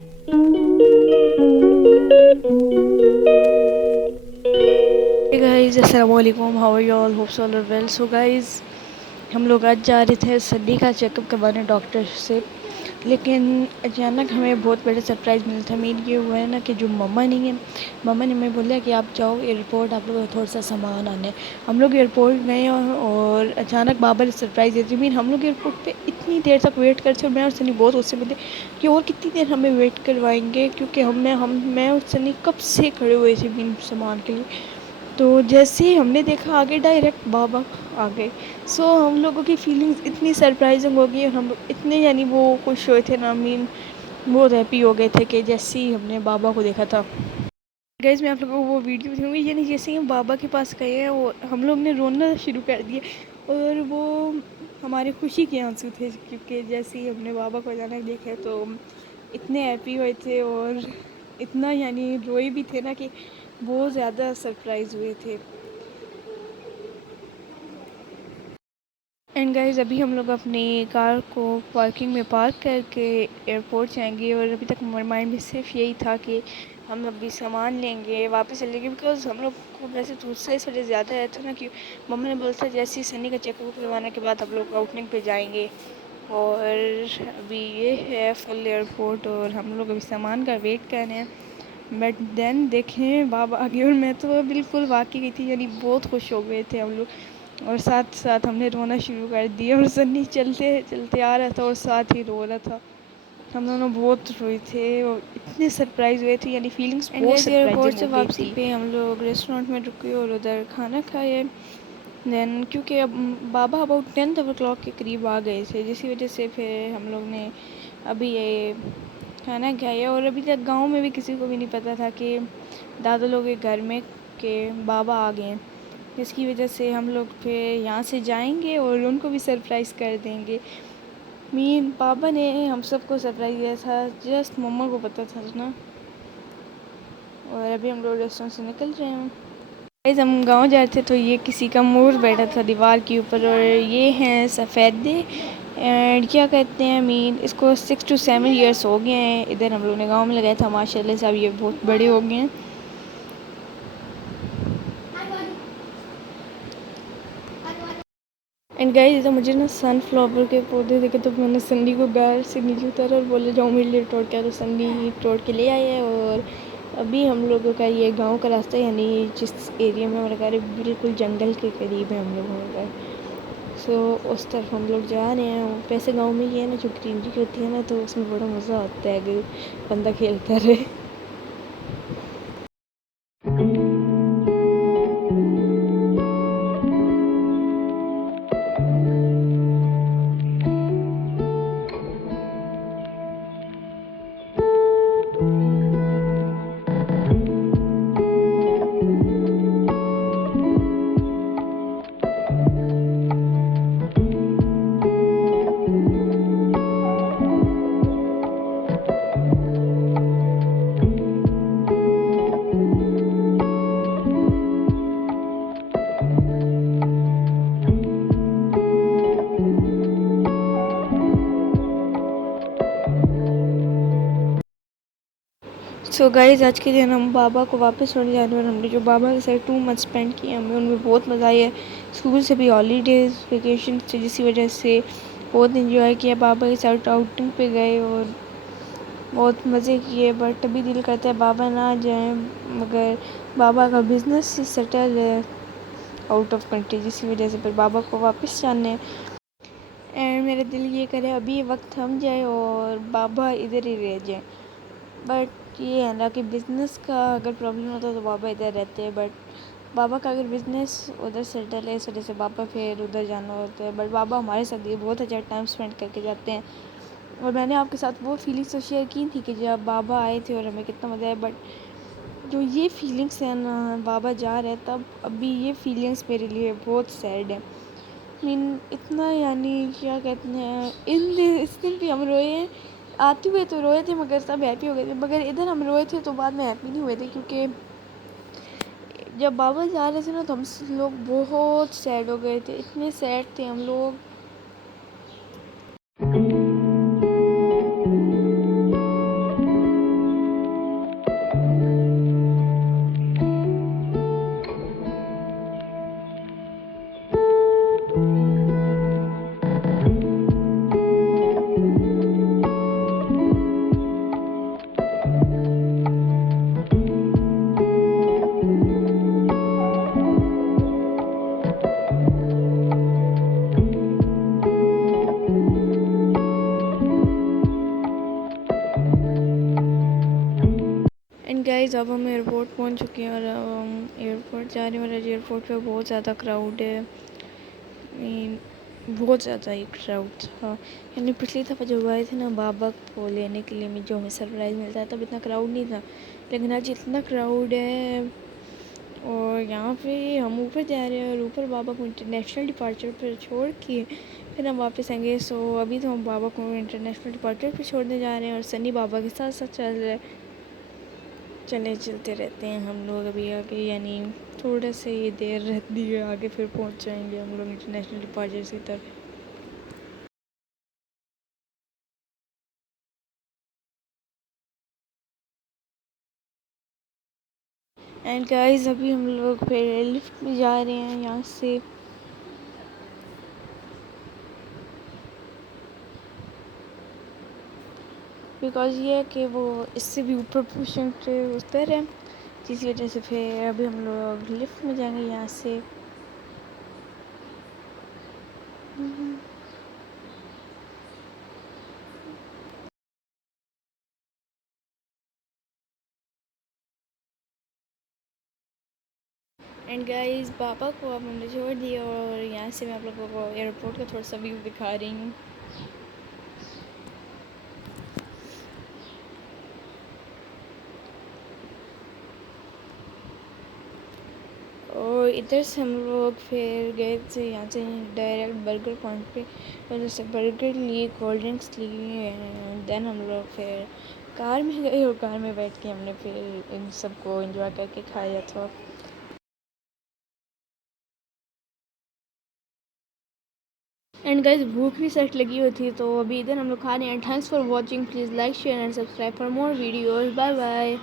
Hey guys, अस्सलामुअलैकुम, how are you all, hopes all are well. So guys, हम लोग आज जा रहे थे सन्नी का चेकअप करवाने डॉक्टर से, लेकिन अचानक हमें बहुत बड़ा सरप्राइज़ मिला था। मेन ये हुआ है ना कि जो मम्मा नहीं है, मम्मा ने हमें बोला कि आप जाओ एयरपोर्ट, आप लोग को थोड़ा सा सामान आना है। हम लोग एयरपोर्ट गए और अचानक बाबा ने सरप्राइज़ दी थी। मीन हम लोग एयरपोर्ट पे इतनी देर तक वेट करते और मैं और सनी बहुत गुस्से में थे कि और कितनी देर हमें वेट करवाएंगे, क्योंकि मैं और सनी कब से खड़े हुए थे मीन सामान के लिए। तो जैसे ही हमने देखा आगे डायरेक्ट बाबा आ गए। सो हम लोगों की फीलिंग्स इतनी सरप्राइजिंग हो गई और हम लोग इतने यानी वो खुश हुए थे ना, मीन बहुत हैप्पी हो गए थे कि जैसे ही हमने बाबा को देखा था। गाइज, मैं आप लोगों को वो वीडियो दिखाऊंगी, यानी जैसे ही हम बाबा के पास गए हैं और हम लोग ने रोना शुरू कर दिया, और वो हमारे खुशी के आंसू थे, क्योंकि जैसे ही हमने बाबा को अचानक देखा तो हम इतने हैप्पी हुए थे और इतना यानी रोए भी थे ना कि बहुत ज़्यादा सरप्राइज़ हुए थे। एंड गाइज, अभी हम लोग अपनी कार को पार्किंग में पार्क करके एयरपोर्ट जाएंगे, और अभी तक हमारे माइंड में सिर्फ यही था कि हम अभी सामान लेंगे वापस चलेंगे, बिकॉज हम लोग को वैसे दूसरे थोड़े ज़्यादा है था ना, कि मम्मी ने बोला था जैसे ही सनी का चेकअप करवाने के बाद हम लोग आउटिंग पे जाएंगे। और अभी ये है फुल एयरपोर्ट और हम लोग अभी सामान का वेट कर रहे हैं। बट देन देखें बाबा आ गए और मैं तो बिल्कुल वाकई गई थी, यानी बहुत खुश हो गए थे हम लोग, और साथ साथ हमने रोना शुरू कर दिया और सन्नी चलते चलते आ रहा था और साथ ही रो रहा था। हम दोनों बहुत रोए थे और इतने सरप्राइज हुए थे, यानी फीलिंग्स एंड बहुत गैस एयरपोर्ट सरप्राइजिंग से हो गई वापसी थी। पे हम लोग रेस्टोरेंट में रुके और उधर खाना खाए। देन क्योंकि अब बाबा अबाउट 10 o'clock के करीब आ गए थे, जिसकी वजह से फिर हम लोग ने अभी ये खाना खाया। और अभी तक गांव में भी किसी को भी नहीं पता था कि दादा लोग के घर में के बाबा आ गए हैं, जिसकी वजह से हम लोग फिर यहाँ से जाएंगे और उनको भी सरप्राइज़ कर देंगे। मीन पापा ने हम सबको सरप्राइज़ दिया था, जस्ट मम्मा को पता था ना। और अभी हम लोग रेस्टोरेंट से निकल रहे हैं। गाइस, हम गांव जा रहे थे तो ये किसी का मोर बैठा था दीवार के ऊपर, और ये हैं सफ़ेदे। एंड क्या कहते हैं, मीन इसको 6 to 7 years हो गए हैं। इधर हम लोग ने गांव में लगाया था, माशाल्लाह से अब ये बहुत बड़े हो गए हैं। एंड गाइस, इधर मुझे ना सनफ्लावर के पौधे देखे तो मैंने संडी को गाय से नीचे उतारा और बोले जाओ मेरे लिए तोड़ के आ, तो संडी तोड़ के ले आए हैं। और अभी हम लोगों का ये गांव का रास्ता, यानी जिस एरिया में हमारा घर है बिल्कुल जंगल के करीब है हम लोगों का घर। सो उस तरफ हम लोग जा रहे हैं। वैसे गांव में ये है ना, जो ग्रीनरी होती है ना, तो उसमें बड़ा मज़ा आता है अगर बंदा खेलता रहे। सो गाइज़, आज के दिन हम बाबा को वापस छोड़ने जाने और हमने जो बाबा के साथ 2 months स्पेंड किए, हमें उनमें बहुत मज़ा आया। स्कूल से भी हॉलीडेज़ वेकेशन से, जिसकी वजह से बहुत इंजॉय किया, बाबा के साथ आउटिंग पे गए और बहुत मज़े किए। बट अभी दिल करता है बाबा ना जाएं, मगर बाबा का बिज़नेस ही सेटल है आउट ऑफ कंट्री, जिसकी वजह से फिर बाबा को वापस जाना है। एंड मेरा दिल ये करे अभी वक्त थम जाए और बाबा इधर ही रह जाए। बट ये है ना कि बिज़नेस का अगर प्रॉब्लम होता तो बाबा इधर रहते हैं, बट बाबा का अगर बिज़नेस उधर सेटल है, इस वजह से बाबा फिर उधर जाना होता है। बट बाबा हमारे साथ ये बहुत अच्छा टाइम स्पेंड करके जाते हैं। और मैंने आपके साथ वो फीलिंग्स तो शेयर की थी कि जब बाबा आए थे और हमें कितना मज़ा आया, बट जो ये फीलिंग्स हैं ना, बाबा जा रहे हैं तब, अभी ये फीलिंग्स मेरे लिए बहुत सैड है। मीन इतना यानी क्या कहते हैं, इस दिन भी हम रोए हैं। आते हुए तो रोए थे मगर सब हैप्पी हो गए थे, मगर इधर हम रोए थे तो बाद में हैप्पी नहीं हुए थे, क्योंकि जब बाबा जा रहे थे ना तो हम लोग बहुत सैड हो गए थे, इतने सैड थे हम लोग। एयरपोर्ट पहुंच चुके हैं और हम एयरपोर्ट जा रहे हैं और आज एयरपोर्ट पे बहुत ज़्यादा क्राउड है। बहुत ज़्यादा ही क्राउड था। यानी पिछली दफ़ा जब आए थे ना बाबा को लेने के लिए, जो हमें सरप्राइज़ मिलता है, तब इतना क्राउड नहीं था, लेकिन आज इतना क्राउड है। और यहाँ पे हम ऊपर जा रहे हैं और ऊपर बाबा को इंटरनेशनल डिपार्चर पर छोड़ के फिर हम वापस आएंगे। सो अभी तो हम बाबा को इंटरनेशनल डिपार्चर पर छोड़ने जा रहे हैं और सनी बाबा के साथ साथ चल रहे हैं। चलते रहते हैं हम लोग अभी आगे, यानी थोड़ा से ये देर रहती है आगे, फिर पहुंच जाएंगे हम लोग इंटरनेशनल डिपार्चर की तरफ। एंड गाइस अभी हम लोग फिर लिफ्ट में जा रहे हैं यहाँ से। बिकॉज़ ये है कि वो इससे भी ऊपर पोर्शन पे उतर है, जिस वजह से फिर अभी हम लोग लिफ्ट में जाएंगे यहाँ से। एंड गाइस पापा को अब हमने छोड़ दिया और यहाँ से मैं आप लोगों को एयरपोर्ट का थोड़ा सा व्यू दिखा रही हूँ। और इधर से हम लोग फिर गए थे यहाँ से डायरेक्ट बर्गर पॉइंट पे, और जैसे बर्गर लिए, कोल्ड ड्रिंक्स लिए, देन हम लोग फिर कार में गए और कार में बैठ के हमने फिर इन सबको एंजॉय करके खाया था। एंड गाइस भूख भी सेट लगी हुई थी, तो अभी इधर हम लोग खा रहे हैं। Thanks for watching, please like share and subscribe for more videos. Bye bye.